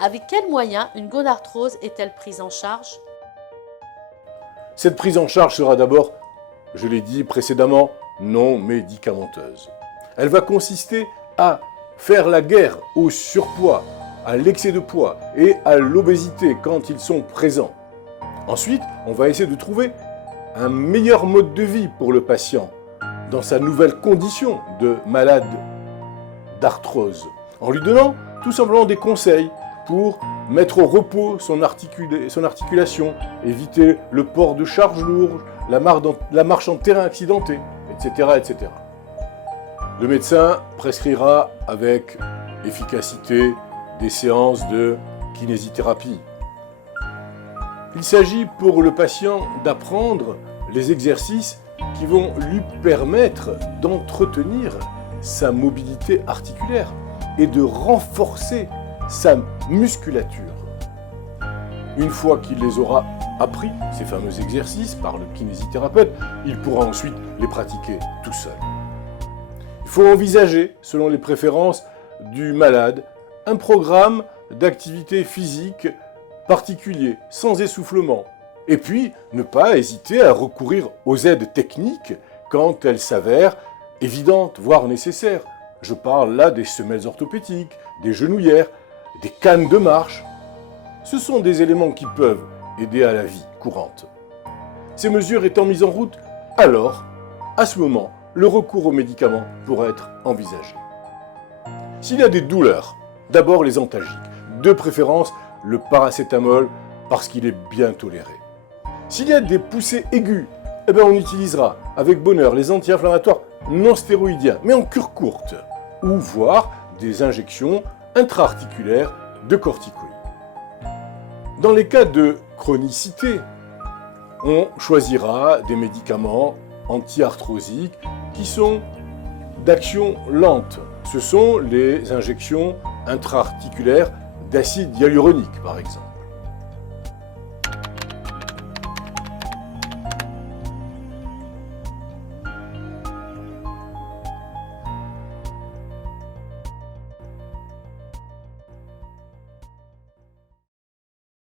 Avec quels moyens une gonarthrose est-elle prise en charge? Cette prise en charge sera d'abord, je l'ai dit précédemment, non médicamenteuse. Elle va consister à faire la guerre au surpoids, à l'excès de poids et à l'obésité quand ils sont présents. Ensuite, on va essayer de trouver un meilleur mode de vie pour le patient dans sa nouvelle condition de malade d'arthrose, en lui donnant tout simplement des conseils pour mettre au repos son articulation, éviter le port de charges lourdes, la marche en terrain accidenté, etc., etc. Le médecin prescrira avec efficacité des séances de kinésithérapie. Il s'agit pour le patient d'apprendre les exercices qui vont lui permettre d'entretenir sa mobilité articulaire et de renforcer sa musculature. Une fois qu'il les aura appris, ces fameux exercices, par le kinésithérapeute, il pourra ensuite les pratiquer tout seul. Il faut envisager, selon les préférences du malade, un programme d'activité physique particulier, sans essoufflement. Et puis, ne pas hésiter à recourir aux aides techniques quand elles s'avèrent évidentes, voire nécessaires. Je parle là des semelles orthopédiques, des genouillères, des cannes de marche. Ce sont des éléments qui peuvent aider à la vie courante. Ces mesures étant mises en route, alors, à ce moment, le recours aux médicaments pourrait être envisagé. S'il y a des douleurs, d'abord les antalgiques, de préférence le paracétamol parce qu'il est bien toléré. S'il y a des poussées aiguës, on utilisera avec bonheur les anti-inflammatoires non stéroïdiens, mais en cure courte, ou voire des injections intra-articulaires de corticoïdes. Dans les cas de chronicité, on choisira des médicaments anti-arthrosiques qui sont d'action lente. Ce sont les injections intra-articulaires d'acide hyaluronique, par exemple.